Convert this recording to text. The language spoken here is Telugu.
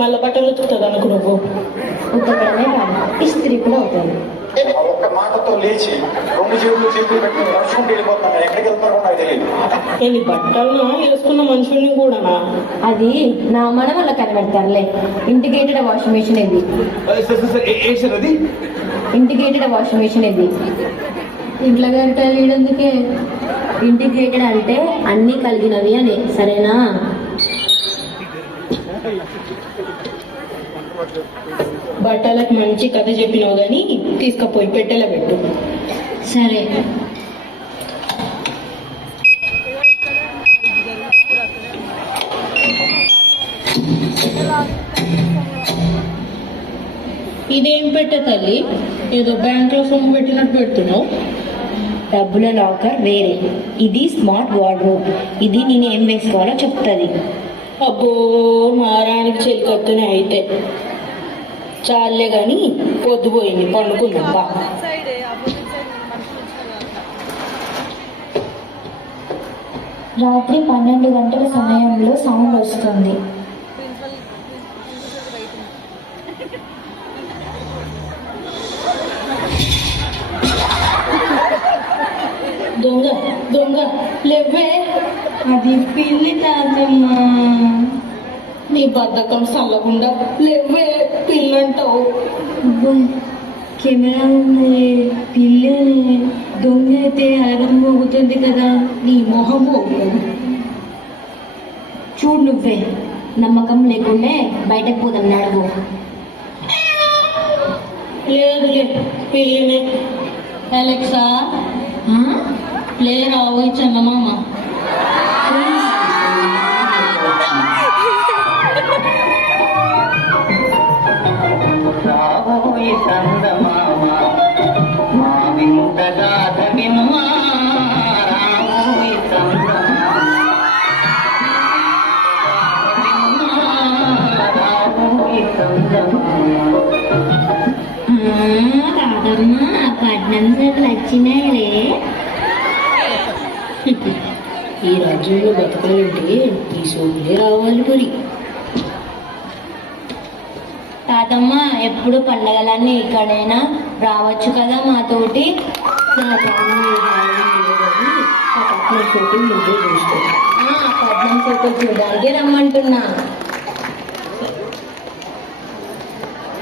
మళ్ళీ బట్టలు ఉతుకుతుంది అనుకు నువ్వు. ఉతకడమే కాదు, ఇస్త్రీ కూడా అవుతుంది. ఒక్క మాటతో లేచి 2 చేతులు చేతులు పెట్టుకుని నడుచుకుంటూ వెళ్ళిపోతాను. ఎక్కడికి వెళ్తారో నాకు తెలియదు. ఏంది బట్టలు వేసుకున్న మనుషుల్ని కూడానా? అది నా మనవల్ల కనబెడతారులే. ఇంటిగ్రేటెడ్ వాషింగ్ మెషిన్ ఇది. ఇంటిగ్రేటెడ్ వాషింగ్ మెషిన్ ఇది. ఇంట్లో గంటలు వీడందుకే. ఇంటిగ్రేటెడ్ అంటే అన్ని కలిగినవి అని, సరేనా? బట్టలకు మంచి కథ చెప్పినావు గాని తీసుకపోయి పెట్టెల పెట్టు. సరే. ఇదేం పెట్టే తల్లి, ఏదో బ్యాంక్ లో సొమ్ము పెట్టినట్టు పెడుతున్నావు. డబ్బుల లాకర్ వేరే, ఇది స్మార్ట్ వార్డ్రోబ్. ఇది నేను ఏం వేసుకోవాలో చెప్తుంది. అబ్బో మారానికి చెలికత్తనే అయితే చాలే గాని పొద్దుపోయింది, పండుకుందా. రాత్రి 12 గంటల సమయంలో సౌండ్ వస్తుంది. దొంగ దొంగ లేవే. అది పిల్లి తాతమ్మా. నీ బద్ధకం సల్లకుండా లేవే, పిల్లంటావు. కెమెరా ఉన్నది, పిల్లి దొంగ అయితే అలగం మోగుతుంది కదా. నీ మొహము చూడు నువ్వే. నమ్మకం లేకుండే బయటకు పోదాం, నడువు. లేదులే, పిల్లినే. అలెక్సా ప్లే రావు చందమామ. రాబోయి చందమామ మా వింత గాథ వినుమా. రాబోయి చందమామ రాబోయి చందమామ. కాదమ్మా, పట్నం సరుకులు వచ్చినాయలే. ఈ రాజ్యంలో బతకాలంటే ఈ సోపులే రావాలి మరి. తాతమ్మ, ఎప్పుడు పండగలన్నీ ఇక్కడైనా రావచ్చు కదా మాతోటి. పట్నం సోపులు నువ్వే చూసుకో. పట్నం సరుకులు చూడడానికి రమ్మంటున్నా.